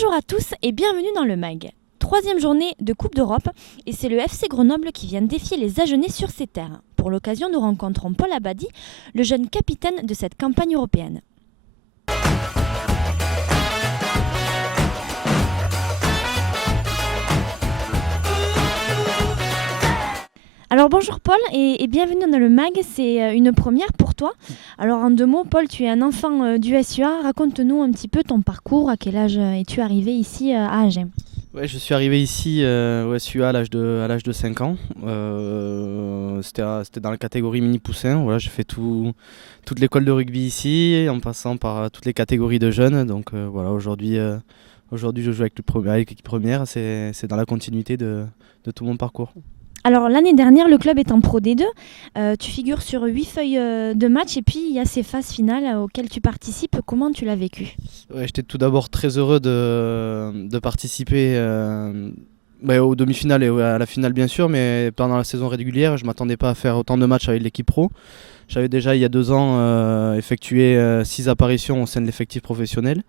Bonjour à tous et bienvenue dans le MAG. Troisième journée de Coupe d'Europe et c'est le FC Grenoble qui vient défier les Agenais sur ses terres. Pour l'occasion, nous rencontrons Paul Abadi, le jeune capitaine de cette campagne européenne. Alors bonjour Paul et bienvenue dans le MAG, c'est une première pour toi. Alors en deux mots, Paul, tu es un enfant du SUA, raconte-nous un petit peu ton parcours, à quel âge es-tu arrivé ici à Agen? Ouais, je suis arrivé ici au SUA à l'âge de 5 ans. C'était dans la catégorie mini poussin. Voilà, j'ai fait toute l'école de rugby ici, en passant par toutes les catégories de jeunes. Donc voilà, aujourd'hui je joue avec l'équipe première. C'est dans la continuité de tout mon parcours. Alors l'année dernière, le club est en Pro D2. Tu figures sur 8 feuilles de match et puis il y a ces phases finales auxquelles tu participes. Comment tu l'as vécu? Ouais, j'étais tout d'abord très heureux de participer aux demi-finales et à la finale bien sûr, mais pendant la saison régulière, je ne m'attendais pas à faire autant de matchs avec l'équipe pro. J'avais déjà il y a 2 ans effectué 6 apparitions au sein de l'effectif professionnel.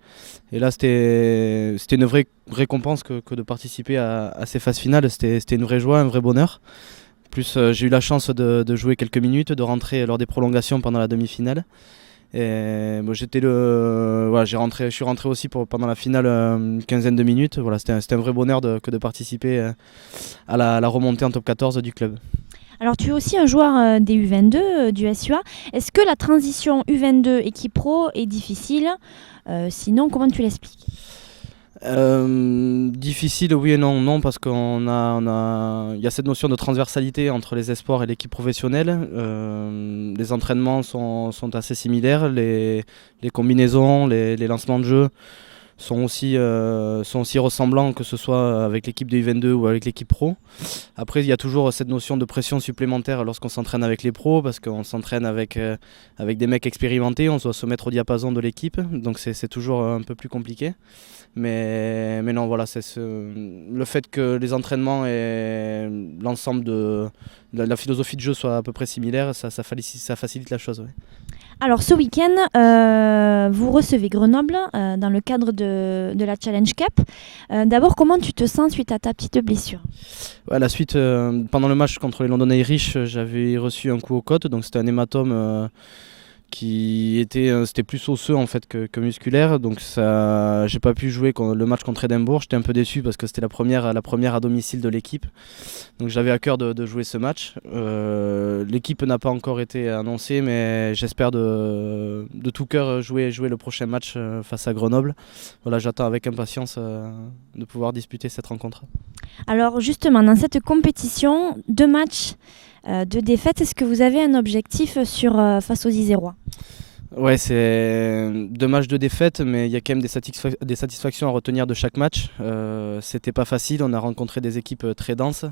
Et là c'était une vraie récompense que de participer à ces phases finales. C'était une vraie joie, un vrai bonheur. En plus j'ai eu la chance de jouer quelques minutes, de rentrer lors des prolongations pendant la demi-finale. Et bon, je suis rentré aussi pendant la finale une quinzaine de minutes. Voilà, c'était un vrai bonheur que de participer à la remontée en top 14 du club. Alors tu es aussi un joueur des U22 du SUA. Est-ce que la transition U22 équipe pro est difficile? Sinon, comment tu l'expliques? Difficile, oui et non. Non, parce qu'il y a cette notion de transversalité entre les espoirs et l'équipe professionnelle. Les entraînements sont assez similaires. Les combinaisons, les lancements de jeu sont aussi ressemblants, que ce soit avec l'équipe de U22 ou avec l'équipe pro. Après, il y a toujours cette notion de pression supplémentaire lorsqu'on s'entraîne avec les pros, parce qu'on s'entraîne avec des mecs expérimentés, on doit se mettre au diapason de l'équipe, donc c'est toujours un peu plus compliqué. Mais non, voilà, le fait que les entraînements et l'ensemble de la philosophie de jeu soient à peu près similaires, ça facilite la chose. Ouais. Alors ce week-end, vous recevez Grenoble dans le cadre de la Challenge Cup. D'abord, comment tu te sens suite à ta petite blessure? Ouais, la suite, pendant le match contre les London Irish, j'avais reçu un coup aux côtes, donc c'était un hématome c'était plus osseux en fait que musculaire, donc ça, j'ai pas pu jouer le match contre Édimbourg. J'étais un peu déçu parce que c'était la première à domicile de l'équipe, donc j'avais à cœur de jouer ce match. L'équipe n'a pas encore été annoncée, mais j'espère de tout cœur jouer le prochain match face à Grenoble. Voilà, j'attends avec impatience de pouvoir disputer cette rencontre. Alors justement, dans cette compétition, 2 matchs de défaite, est-ce que vous avez un objectif face aux Isérois? Ouais, c'est 2 matchs de défaite, mais il y a quand même des satisfactions à retenir de chaque match. C'était pas facile, on a rencontré des équipes très denses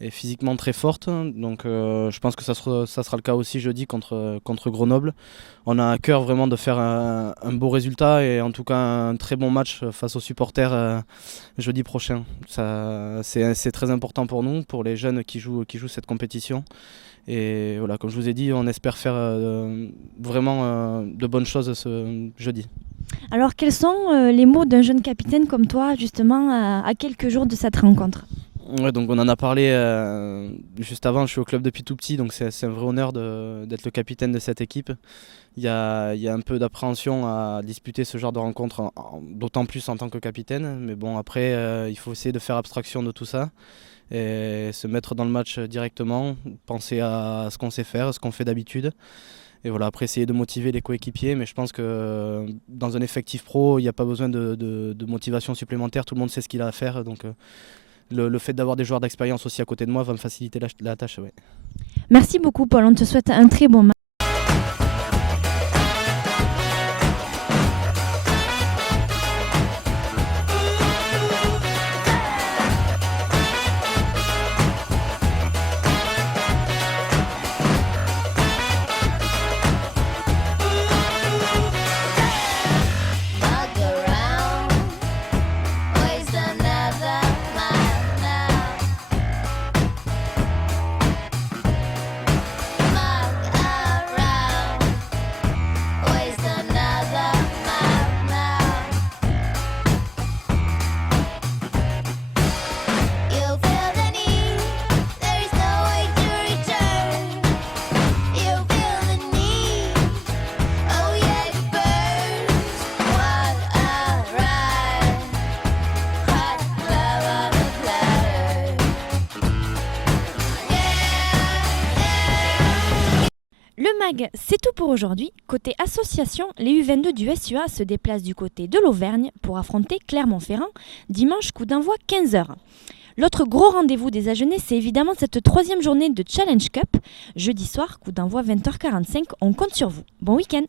et physiquement très fortes, donc je pense que ça sera le cas aussi jeudi contre Grenoble. On a à cœur vraiment de faire un beau résultat et en tout cas un très bon match face aux supporters jeudi prochain. C'est très important pour nous, pour les jeunes qui jouent cette compétition. Et voilà, comme je vous ai dit, on espère faire vraiment de bonnes choses ce jeudi. Alors quels sont les mots d'un jeune capitaine comme toi, justement, à quelques jours de cette rencontre? Ouais, donc on en a parlé juste avant. Je suis au club depuis tout petit, donc c'est un vrai honneur d'être le capitaine de cette équipe. Il y a un peu d'appréhension à disputer ce genre de rencontre, d'autant plus en tant que capitaine. Mais bon, après, il faut essayer de faire abstraction de tout ça et se mettre dans le match directement, penser à ce qu'on sait faire, ce qu'on fait d'habitude. Et voilà, après essayer de motiver les coéquipiers, mais je pense que dans un effectif pro, il n'y a pas besoin de motivation supplémentaire, tout le monde sait ce qu'il a à faire. Donc le fait d'avoir des joueurs d'expérience aussi à côté de moi va me faciliter la tâche. Ouais. Merci beaucoup Paul, on te souhaite un très bon match. Mag, c'est tout pour aujourd'hui. Côté association, les U22 du SUA se déplacent du côté de l'Auvergne pour affronter Clermont-Ferrand, dimanche coup d'envoi 15h. L'autre gros rendez-vous des Agenais, c'est évidemment cette 3e journée de Challenge Cup. Jeudi soir, coup d'envoi 20h45, on compte sur vous. Bon week-end.